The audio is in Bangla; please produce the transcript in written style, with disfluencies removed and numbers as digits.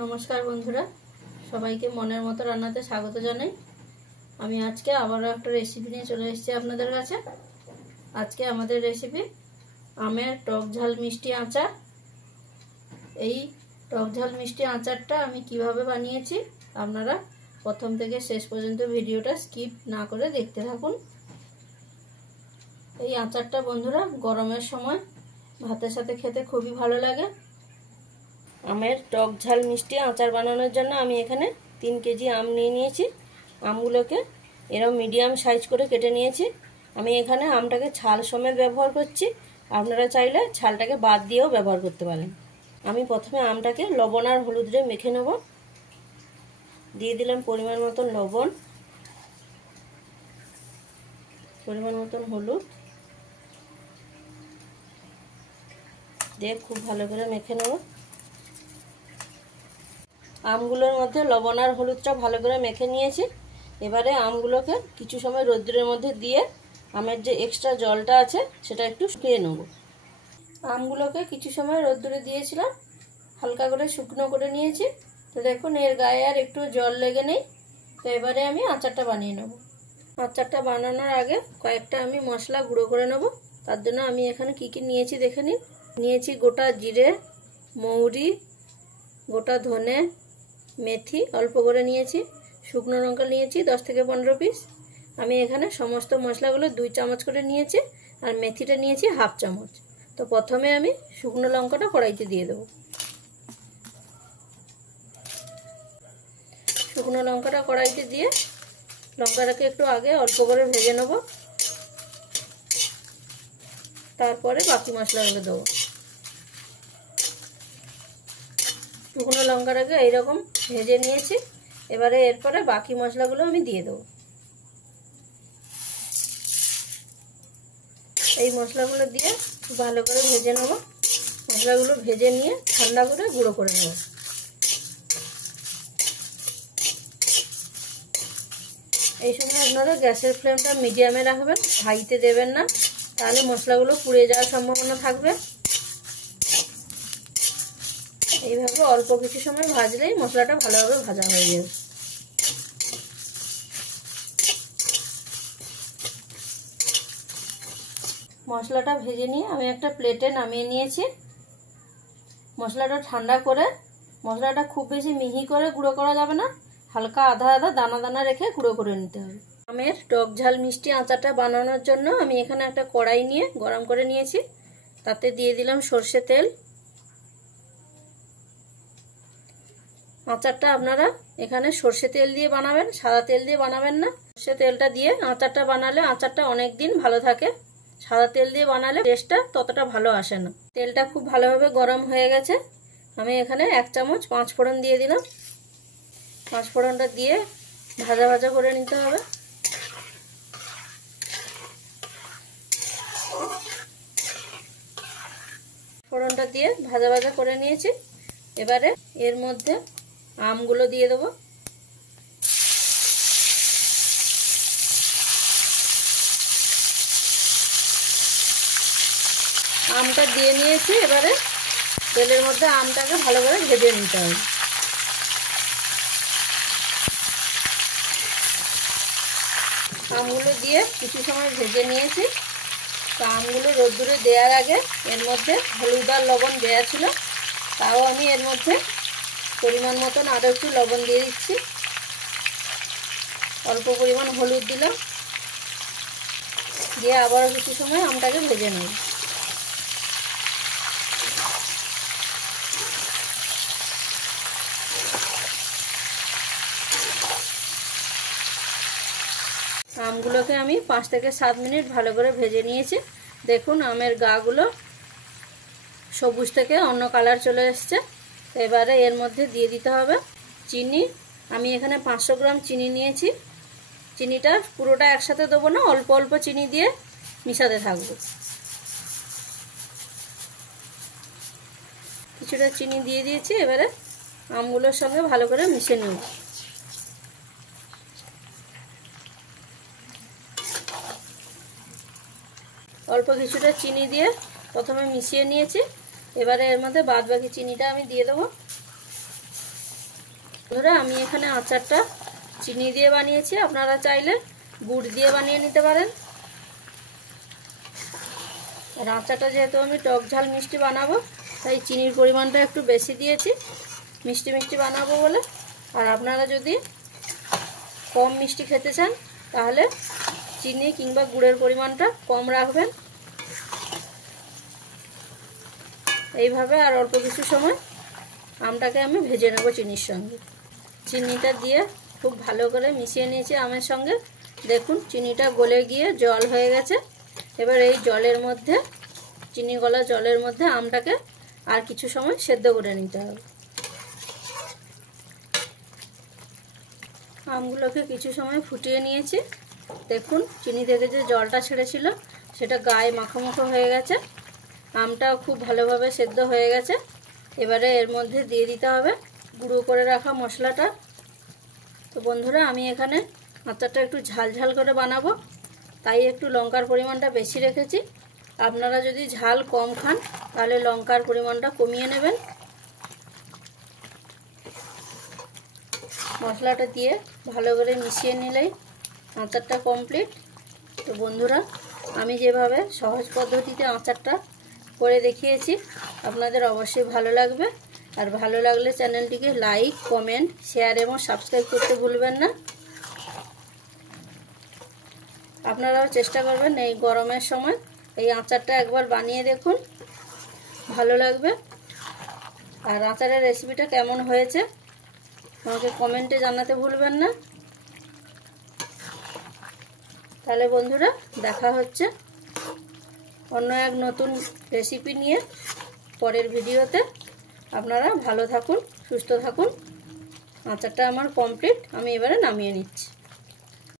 নমস্কার বন্ধুরা, সবাইকে মনের মতো রান্নাতে স্বাগত জানাই। আমি আজকে আবারও একটা রেসিপি নিয়ে চলে এসেছি আপনাদের কাছে। আজকে আমাদের রেসিপি আমের টক ঝাল মিষ্টি আচার। এই টক ঝাল মিষ্টি আচারটা আমি কিভাবে বানিয়েছি আপনারা প্রথম থেকে শেষ পর্যন্ত ভিডিওটা স্কিপ না করে দেখতে থাকুন। এই আচারটা বন্ধুরা গরমের সময় ভাতের সাথে খেতে খুবই ভালো লাগে। আমের টক ঝাল মিষ্টি আচার বানানোর জন্য আমি এখানে 3 কেজি আম নিয়ে নিয়েছি। আমগুলোকে এরকম মিডিয়াম সাইজ করে কেটে নিয়েছি। আমি এখানে আমটাকে ছাল সমেত ব্যবহার করছি, আপনারা চাইলে ছালটাকে বাদ দিয়েও ব্যবহার করতে পারেন। আমি প্রথমে আমটাকে লবণ আর হলুদ দিয়ে মেখে নেব। দিয়ে দিলাম পরিমাণ মতন লবণ, পরিমাণ মতন হলুদ দিয়ে খুব ভালো করে মেখে নেব। আমগুলোর মধ্যে লবণ আর হলুদটা ভালো করে মেখে নিয়েছি। এবারে আমগুলোকে কিছু সময় রোদ্রের মধ্যে দিয়ে আমের যে এক্সট্রা জলটা আছে সেটা একটু শুকিয়ে নেব। আমগুলোকে কিছু সময় রোদ্রে দিয়েছিলাম, হালকা করে শুকনো করে নিয়েছি। তো দেখুন এর গায়ে আর একটু জল লেগে নেই। তো এবারে আমি আচারটা বানিয়ে নেব। আচারটা বানানোর আগে কয়েকটা আমি মশলা গুঁড়ো করে নেব। তার জন্য আমি এখানে কি কি নিয়েছি দেখে নিন। নিয়েছি গোটা জিরে, মৌরি, গোটা ধনে, মেথি অল্প করে নিয়েছি, শুকনো লঙ্কা নিয়েছি 10 থেকে 15 পিস। আমি এখানে সমস্ত মশলাগুলো 2 চামচ করে নিয়েছি আর মেথিটা নিয়েছি হাফ চামচ। তো প্রথমে আমি শুকনো লঙ্কাটা কড়াইতে দিয়ে দেবো। শুকনো লঙ্কাটা কড়াইতে দিয়ে লঙ্কাটাকে একটু আগে অল্প করে ভেজে নেব, তারপরে বাকি মশলাগুলো দেবো। শুকনো লঙ্কাটাকে এইরকম ভেজে নিয়েছি। এবারে এরপরে বাকি মশলাগুলো আমি দিয়ে দেবো। এই মশলাগুলো দিয়ে ভালো করে ভেজে নেব। মশলাগুলো ভেজে নিয়ে ঠান্ডা করে গুঁড়ো করে নেব। এই সময় আপনারা গ্যাসের ফ্লেমটা মিডিয়ামে রাখবেন, হাইতে দেবেন না, তাহলে মশলাগুলো পুড়ে যাওয়ার সম্ভাবনা থাকবে। এইভাবে অল্প কিছু সময় ভাজলেই মশলাটা ভালোভাবে ভাজা হয়ে যাবে। মশলাটা ভেজে নিয়ে আমি একটা প্লেটে নামিয়ে নিয়েছি। মশলাটা ঠান্ডা করে, মশলাটা খুব বেশি মিহি করে গুঁড়ো করা যাবে না, হালকা আধা আধা দানা দানা রেখে গুঁড়ো করে নিতে হবে। আমের টক ঝাল মিষ্টি আচারটা বানানোর জন্য আমি এখানে একটা কড়াই নিয়ে গরম করে নিয়েছি। তাতে দিয়ে দিলাম সর্ষে তেল। আচারটা আপনারা এখানে সর্ষে তেল দিয়ে বানাবেন, সাদা তেল দিয়ে বানাবেন না। সর্ষে তেলটা দিয়ে আচারটা বানালে আচারটা অনেক দিন ভালো থাকে। সাদা তেল দিয়ে বানালে টেস্টটা ততটা ভালো আসে না। তেলটা খুব ভালোভাবে গরম হয়ে গেছে। আমি এখানে 1 চামচ 5 ফোড়ন দিয়ে দিলাম। 5 ফোড়নটা দিয়ে ভাজা ভাজা করে নিতে হবে। ফোড়নটা দিয়ে ভাজা ভাজা করে নিয়েছি। এবারে এর মধ্যে আমগুলো দিয়ে দেবো। আমটা দিয়ে নিয়েছি। এবারে তেলের মধ্যে আমটাকে ভালো করে ভেজে নিতে হবে। আমগুলো দিয়ে কিছু সময় ভেজে নিয়েছি। তো আমগুলো রোদ্দুরে দেওয়ার আগে এর মধ্যে হলুদ আর লবণ দেওয়া ছিল, তাও আমি এর মধ্যে পরিমাণ মতন আরও একটু লবণ দিয়ে দিচ্ছি। অল্প পরিমাণ হলুদ দিলাম, দিয়ে আবারও কিছু সময় আমটাকে ভেজে নেব। আমগুলোকে আমি 5 থেকে 7 মিনিট ভালো করে ভেজে নিয়েছি। দেখুন আমের গাগুলো সবুজ থেকে অন্য কালার চলে এসছে। এবারে এর মধ্যে দিয়ে দিতে হবে চিনি। আমি এখানে 500 গ্রাম চিনি নিয়েছি। চিনিটা পুরোটা একসাথে দেবো না, অল্প অল্প চিনি দিয়ে মিশাতে থাকবো। কিছুটা চিনি দিয়ে দিয়েছি। এবারে আমগুলোর সঙ্গে ভালো করে মিশিয়ে নেব। অল্প কিছুটা চিনি দিয়ে প্রথমে মিশিয়ে নিয়েছি। এবারে এর মধ্যে বাদ বাকি চিনিটা আমি দিয়ে দেবো। ধরে আমি এখানে আচারটা চিনি দিয়ে বানিয়েছি, আপনারা চাইলে গুড় দিয়ে বানিয়ে নিতে পারেন। আর আচারটা যেহেতু আমি টক ঝাল মিষ্টি বানাবো, তাই চিনির পরিমাণটা একটু বেশি দিয়েছি, মিষ্টি মিষ্টি বানাবো বলে। আর আপনারা যদি কম মিষ্টি খেতে চান তাহলে চিনি কিংবা গুড়ের পরিমাণটা কম রাখবেন। এইভাবে আর অল্প কিছু সময় আমটাকে আমি ভেজে নেব চিনির সঙ্গে। চিনিটা দিয়ে খুব ভালো করে মিশিয়ে নিয়েছি আমের সঙ্গে। দেখুন চিনিটা গলে গিয়ে জল হয়ে গেছে। এবার এই জলের মধ্যে, চিনি গলা জলের মধ্যে আমটাকে আর কিছু সময় সেদ্ধ করে নিতে হবে। আমগুলোকে কিছু সময় ফুটিয়ে নিয়েছি। দেখুন চিনি থেকে যে জলটা ছেড়েছিল সেটা গায়ে মাখো মাখো হয়ে গেছে। আমটাও খুব ভালোভাবে সেদ্ধ হয়ে গেছে। এবারে এর মধ্যে দিয়ে দিতে হবে গুঁড়ো করে রাখা মশলাটা। তো বন্ধুরা, আমি এখানে আচারটা একটু ঝাল ঝাল করে বানাবো, তাই একটু লঙ্কার পরিমাণটা বেশি রেখেছি। আপনারা যদি ঝাল কম খান তাহলে লঙ্কার পরিমাণটা কমিয়ে নেবেন। মশলাটা দিয়ে ভালো করে মিশিয়ে নিলেই আচারটা কমপ্লিট। তো বন্ধুরা, আমি যেভাবে সহজ পদ্ধতিতে আচারটা করে দেখিয়েছি আপনাদের অবশ্যই ভালো লাগবে। আর ভালো লাগলে চ্যানেলটিকে লাইক, কমেন্ট, শেয়ার এবং সাবস্ক্রাইব করতে ভুলবেন না। আপনারাও চেষ্টা করবেন এই গরমের সময় এই আচারটা একবার বানিয়ে দেখুন, ভালো লাগবে। আর আচারের রেসিপিটা কেমন হয়েছে আমাকে কমেন্টে জানাতে ভুলবেন না। তাহলে বন্ধুরা, দেখা হচ্ছে অন্য এক নতুন রেসিপি নিয়ে পরের ভিডিওতে। আপনারা ভালো থাকুন, সুস্থ থাকুন। আচারটা আমার কমপ্লিট, আমি এবারে নামিয়ে নিচ্ছি।